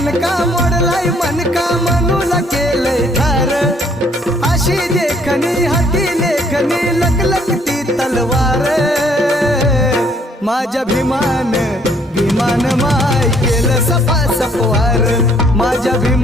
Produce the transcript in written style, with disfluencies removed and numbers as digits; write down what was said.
ठणका मोडलाय मनका मनूला केलंय ठार अशी देखणी हाती लेखनी लकलकती तलवार माझ्या भीमान भीमान माय केलं सपा सपवार माझ्या भीमान